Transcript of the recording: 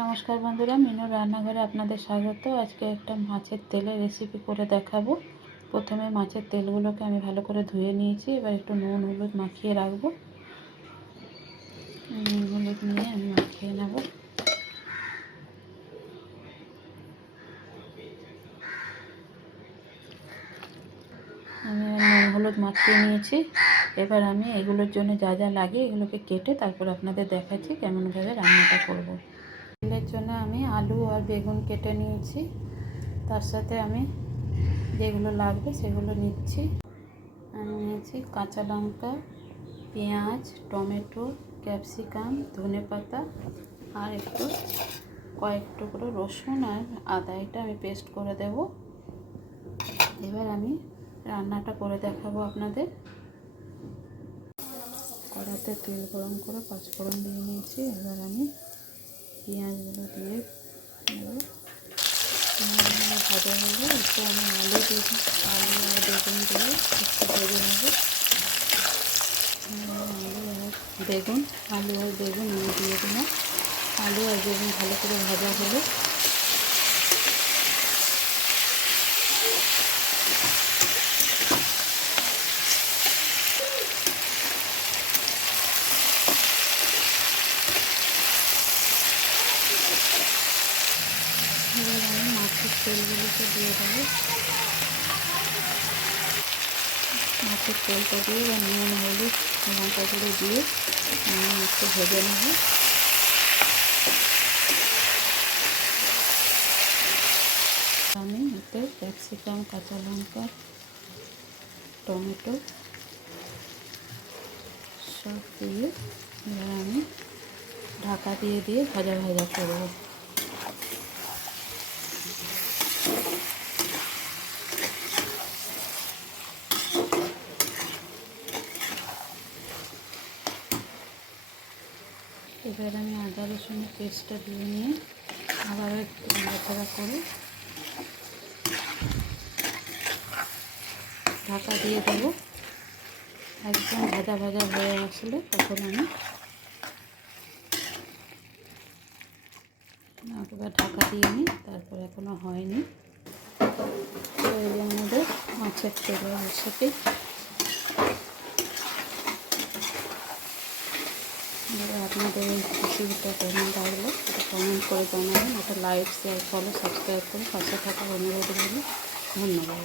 নমস্কার বন্ধুরা, মিনুর রান্নাঘরে আপনাদের স্বাগত। আজকে একটা মাছের তেলের রেসিপি করে দেখাবো। প্রথমে মাছের তেলগুলোকে আমি ভালো করে ধুয়ে নিয়েছি। এবার একটু নুন হলুদ মাখিয়ে রাখবো। নুন হলুদ নিয়ে আমি মাখিয়ে নেব। আমি নুন হলুদ মাখিয়ে নিয়েছি। এবার আমি এগুলোর জন্য যা যা লাগে এগুলোকে কেটে তারপর আপনাদের দেখাচ্ছি কেমনভাবে রান্নাটা করব। তেলের জন্য আমি আলু আর বেগুন কেটে নিয়েছি। তার সাথে আমি যেগুলো লাগবে সেগুলো নিচ্ছি। আমি নিয়েছি কাঁচা লঙ্কা, পেঁয়াজ, টমেটো, ক্যাপসিকাম, ধনেপাতা আর কয়েক টুকরো রসুন আর আদা। এটা আমি পেস্ট করে দেব। এবার আমি রান্নাটা করে দেখাবো আপনাদের। কড়াতে তেল গরম করে পাঁচফোড়ন দিয়ে নিয়েছি। এবার আমি পেঁয়াজগুলো দিয়ে নেব। পেঁয়াজগুলো ভাজা হলে একটু আমি আলু আর বেগুন দিয়ে একটু ভেজে নেব। আলু আর বেগুন দিয়ে দিলাম। আলু আর বেগুন ভালো করে ভাজা হলে এবার আমি মাছের তেলগুলোকে দিয়ে দেবো। মাছের তেলটা দিয়ে বা নুন হলুদ লঙ্কা গুঁড়ো দিয়ে আমি একটু ভেজে নেব। আমি এতে ক্যাপসিকাম, কাঁচা লঙ্কা, টমেটো সব দিয়ে এবার আমি ঢাকা দিয়ে ভাজা ভাজা করব। এবার আমি আদা রসুনের পেস্টটা দিয়ে নিয়ে আবার একটু নাড়াচাড়া করে ঢাকা দিয়ে দেবো। একদম ভাজা ভাজা হয়ে আসলে তখন আমি একবার ঢাকা দিয়ে নিই। তারপর এখনও হয়নি। তো এই যে আমাদের মাছের তেলের রেসিপি। আপনাদের এই রেসিপিটা কেমন লাগলো সেটা কমেন্ট করে জানাবেন। একটা লাইক শেয়ার ফলো সাবস্ক্রাইব করে পাশে থাকার অনুরোধ রইল। ধন্যবাদ।